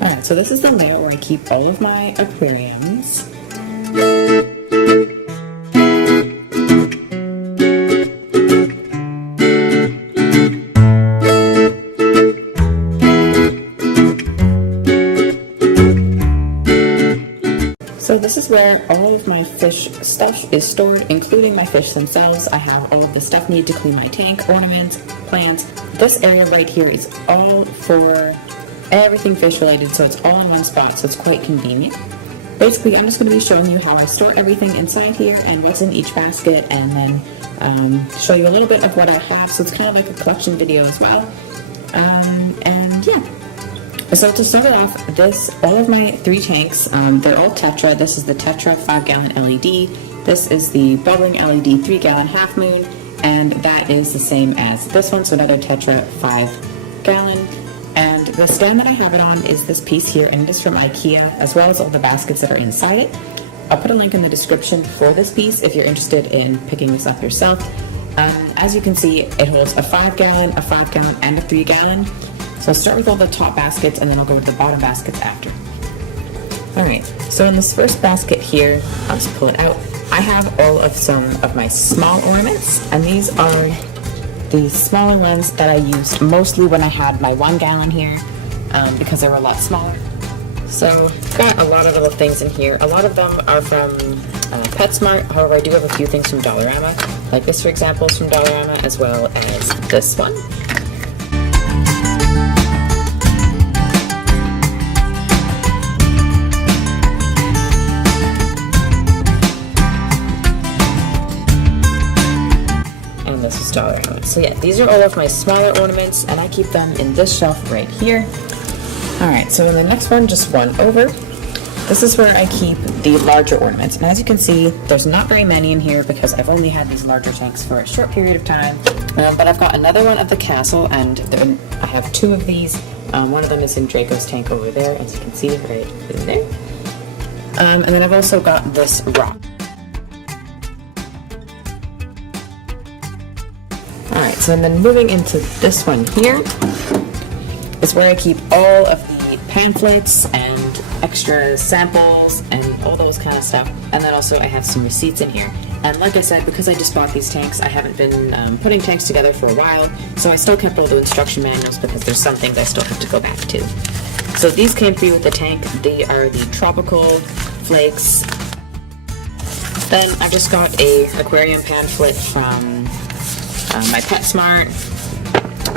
Alright, so this is the layout where I keep all of my aquariums. So this is where all of my fish stuff is stored, including my fish themselves. I have all of the stuff needed to clean my tank, ornaments, plants. This area right here is all for everything fish related, so it's all in one spot, so it's quite convenient. Basically, I'm just going to be showing you how I store everything inside here and what's in each basket, and then show you a little bit of what I have, so it's kind of like a collection video as well. And yeah. So to start it off, all of my 3 tanks, they're all Tetra. This is the Tetra 5-gallon LED. This is the bubbling LED 3-gallon half moon, and that is the same as this one, so another Tetra 5-gallon. And the stand that I have it on is this piece here, and it is from Ikea, as well as all the baskets that are inside it. I'll put a link in the description for this piece if you're interested in picking this up yourself. As you can see, it holds a 5-gallon, a 5-gallon, and a 3-gallon. So I'll start with all the top baskets, and then I'll go with the bottom baskets after. Alright, so in this first basket here, I'll just pull it out, I have all of some of my small ornaments, and these are the smaller ones that I used mostly when I had my 1-gallon here, because they were a lot smaller. So got a lot of little things in here. A lot of them are from PetSmart, however I do have a few things from Dollarama, like this for example is from Dollarama, as well as this one. This is Dollarama. So yeah, these are all of my smaller ornaments, and I keep them in this shelf right here. Alright, so in the next one, just one over, this is where I keep the larger ornaments. And as you can see, there's not very many in here because I've only had these larger tanks for a short period of time. But I've got another one of the castle, and I have 2 of these. One of them is in Draco's tank over there, as you can see right in there. And then I've also got this rock. Alright, so then moving into this one here is where I keep all of the pamphlets and extra samples and all those kind of stuff. And then also I have some receipts in here. And like I said, because I just bought these tanks, I haven't been putting tanks together for a while, so I still kept all the instruction manuals because there's some things I still have to go back to. So these came free with the tank. They are the tropical flakes. Then I just got a aquarium pamphlet from my PetSmart,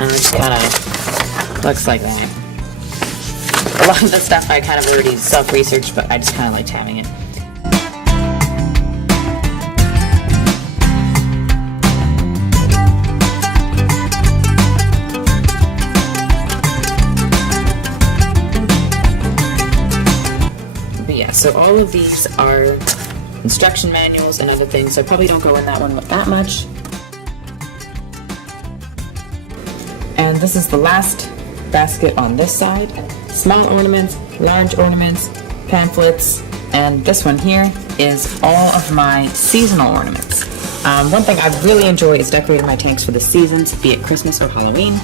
and it just kind of looks like that. A lot of the stuff I kind of already self-researched, but I just kind of liked having it. But yeah, so all of these are instruction manuals and other things, so I probably don't go in that one with that much. And this is the last basket on this side. Small ornaments, large ornaments, pamphlets, and this one here is all of my seasonal ornaments. One thing I really enjoy is decorating my tanks for the seasons, be it Christmas or Halloween.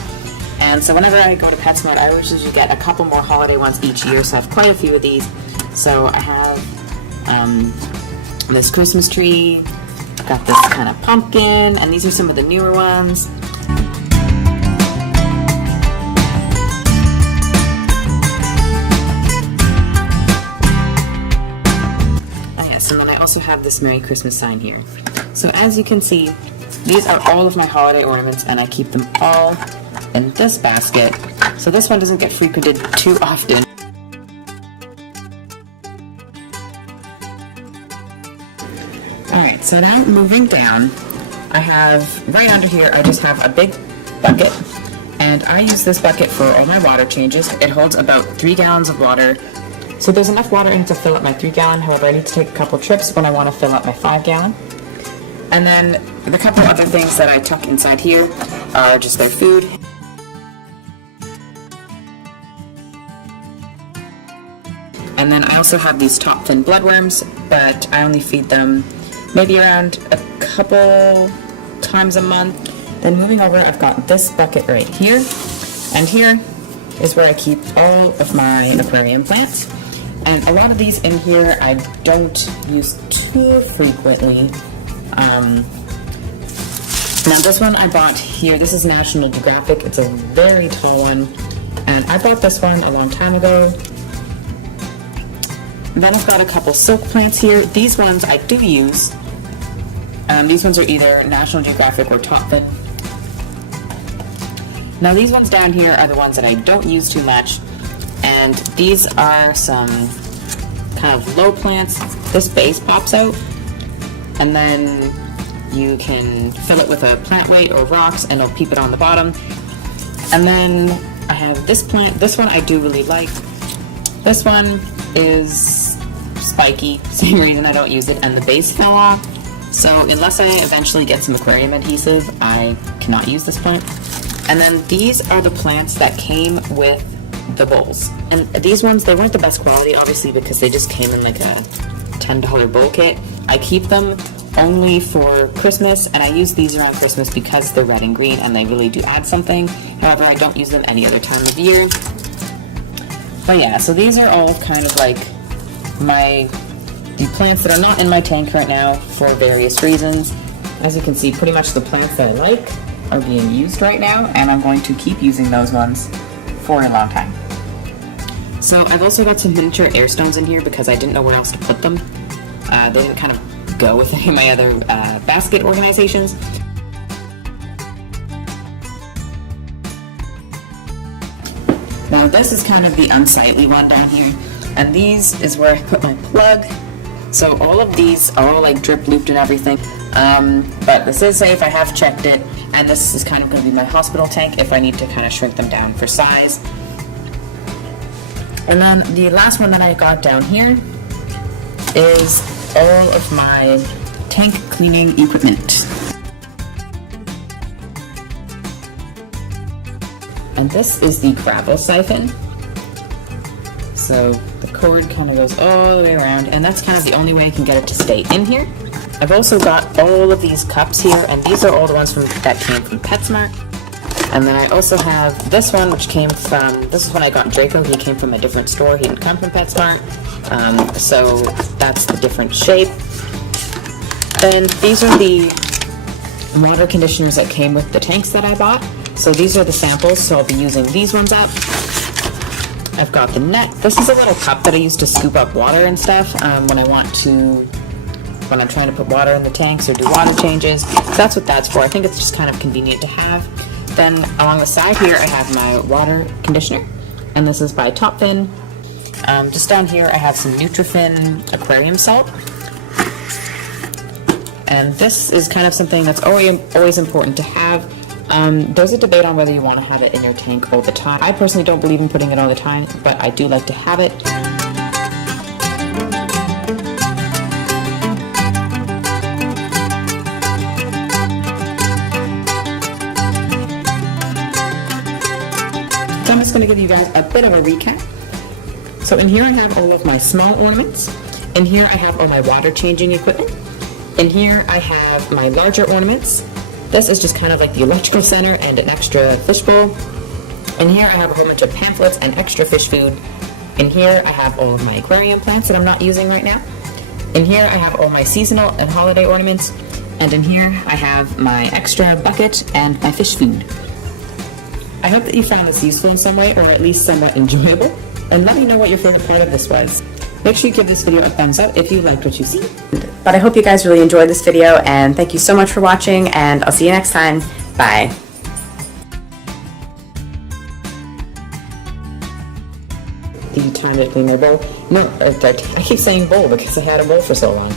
And so whenever I go to PetSmart, I always usually get a couple more holiday ones each year, so I have quite a few of these. So I have this Christmas tree, got this kind of pumpkin, and these are some of the newer ones. And then I also have this Merry Christmas sign here. So as you can see, these are all of my holiday ornaments, and I keep them all in this basket. So this one doesn't get frequented too often. Alright, so now moving down, I have, right under here, I just have a big bucket. And I use this bucket for all my water changes. It holds about 3 gallons of water. So there's enough water in it to fill up my 3-gallon, however I need to take a couple trips when I want to fill up my 5-gallon. And then the couple other things that I tuck inside here are just their food. And then I also have these top fin bloodworms, but I only feed them maybe around a couple times a month. Then moving over, I've got this bucket right here, and here is where I keep all of my aquarium plants. And a lot of these in here I don't use too frequently. Now this one I bought here, this is National Geographic, it's a very tall one, and I bought this one a long time ago. And then I've got a couple silk plants here. These ones I do use. These ones are either National Geographic or Top Fin. Now these ones down here are the ones that I don't use too much, and these are some kind of low plants. This base pops out, and then you can fill it with a plant weight or rocks and it'll keep it on the bottom. And then I have this plant. This one I do really like. This one is spiky, same reason I don't use it, and the base fell off. So unless I eventually get some aquarium adhesive, I cannot use this plant. And then these are the plants that came with the bowls. And these ones, they weren't the best quality, obviously, because they just came in like a $10 bowl kit. I keep them only for Christmas, and I use these around Christmas because they're red and green and they really do add something. However, I don't use them any other time of year. But yeah, so these are all kind of like the plants that are not in my tank right now for various reasons. As you can see, pretty much the plants that I like are being used right now, and I'm going to keep using those ones for a long time. So I've also got some miniature air stones in here because I didn't know where else to put them. They didn't kind of go with any of my other basket organizations. Now this is kind of the unsightly one down here, and these is where I put my plug. So all of these are all like drip looped and everything, but this is safe, I have checked it, and this is kind of going to be my hospital tank if I need to kind of shrink them down for size. And then the last one that I got down here is all of my tank cleaning equipment. And this is the gravel siphon. So the cord kind of goes all the way around, and that's kind of the only way I can get it to stay in here. I've also got all of these cups here, and these are all the ones that came from PetSmart. And then I also have this one, which came from, this is when I got Draco. He came from a different store, he didn't come from PetSmart. So that's the different shape. Then these are the water conditioners that came with the tanks that I bought. So these are the samples, so I'll be using these ones up. I've got the net. This is a little cup that I use to scoop up water and stuff when I'm trying to put water in the tanks or do water changes. So that's what that's for. I think it's just kind of convenient to have. Then along the side here I have my water conditioner, and this is by Top Fin. Just down here I have some Nutria aquarium salt. And this is kind of something that's always important to have. There's a debate on whether you want to have it in your tank all the time. I personally don't believe in putting it all the time, but I do like to have it. So I'm just going to give you guys a bit of a recap. So in here I have all of my small ornaments. In here I have all my water changing equipment. In here I have my larger ornaments. This is just kind of like the electrical center and an extra fish bowl. In here I have a whole bunch of pamphlets and extra fish food. In here I have all of my aquarium plants that I'm not using right now. In here I have all my seasonal and holiday ornaments. And in here I have my extra bucket and my fish food. I hope that you found this useful in some way, or at least somewhat enjoyable. And let me know what your favorite part of this was. Make sure you give this video a thumbs up if you liked what you see. But I hope you guys really enjoyed this video, and thank you so much for watching, and I'll see you next time. Bye. The time to clean my bowl. No, I keep saying bowl because I had a bowl for so long.